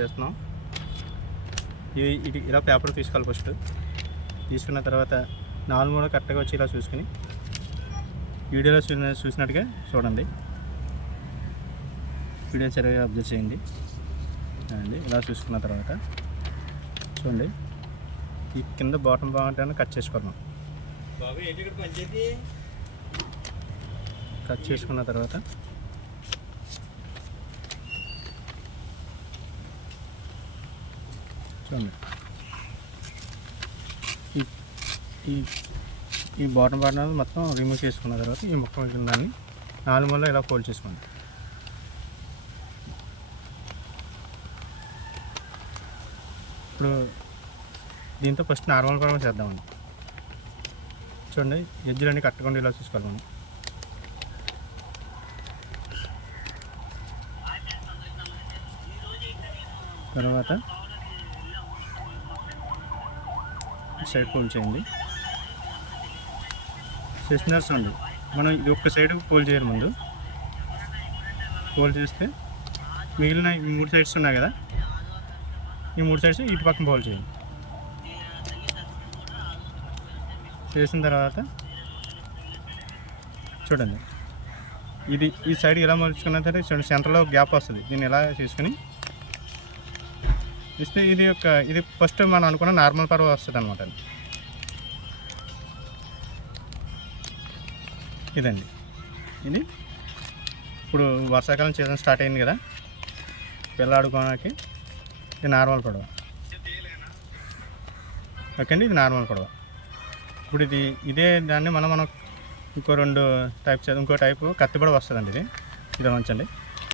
చేస్తున్నాం. ఇది ఇలా పేపర్ తీసుకోవాలి. ఫస్ట్ తీసుకున్న తర్వాత 4 మూల కరెక్ట్గా వచ్చి ఇలా చూసుకుని వీడియోలో చూసినట్టుగా చూడండి. వీడియో సరిగా అబ్జర్వ్ చేయండి అండి. ఇలా చూసుకున్న తర్వాత చూడండి, ఈ కింద బాటమ్ బాగుంటే కట్ చేసుకోవడం. కట్ చేసుకున్న తర్వాత చూడండి, ఈ బాటమ్ పార్ట్ మొత్తం రిమూవ్ చేసుకున్న తర్వాత ఈ ముక్క దాన్ని 4 మూలలో ఇలా ఫోల్డ్ చేసుకోండి. ఇప్పుడు దీంతో ఫస్ట్ నార్మల్ పరమ చేద్దామండి. చూడండి, ఎడ్జ్లన్నీ కట్టకుండా ఇలా చూసుకోవాలి మనం. తర్వాత సైడ్ ఫోల్డ్ చేయండి. చేసినారు అండి. మనం ఇది ఒక్క సైడ్ ఫోల్డ్ చేయాలి. ముందు ఫోల్డ్ చేస్తే మిగిలిన ఈ 3 సైడ్స్ ఉన్నాయి కదా, ఈ 3 సైడ్స్ ఇటు పక్కన ఫోల్డ్ చేయండి. చేసిన తర్వాత చూడండి, ఈ సైడ్ ఇలా మలుచుకున్న తర్వాత చూడండి, సెంటర్లో గ్యాప్ వస్తుంది. దీన్ని ఇలా తీసుకుని ఇస్తే ఇది ఫస్ట్ మనం అనుకున్న నార్మల్ పర్వ వస్తుంది అనమాట. ఇదండి, ఇది ఇప్పుడు వర్షాకాలం సీజన్ స్టార్ట్ అయింది కదా, పిల్ల ఆడుకోవడానికి ఇది నార్మల్ పడవ. ఓకే అండి, ఇది నార్మల్ పడవ. ఇప్పుడు ఇదే దాన్ని మనం ఇంకో 2 టైప్స్, ఇంకో టైపు కత్తి పడవ వస్తుందండి. ఇది ఉంచండి.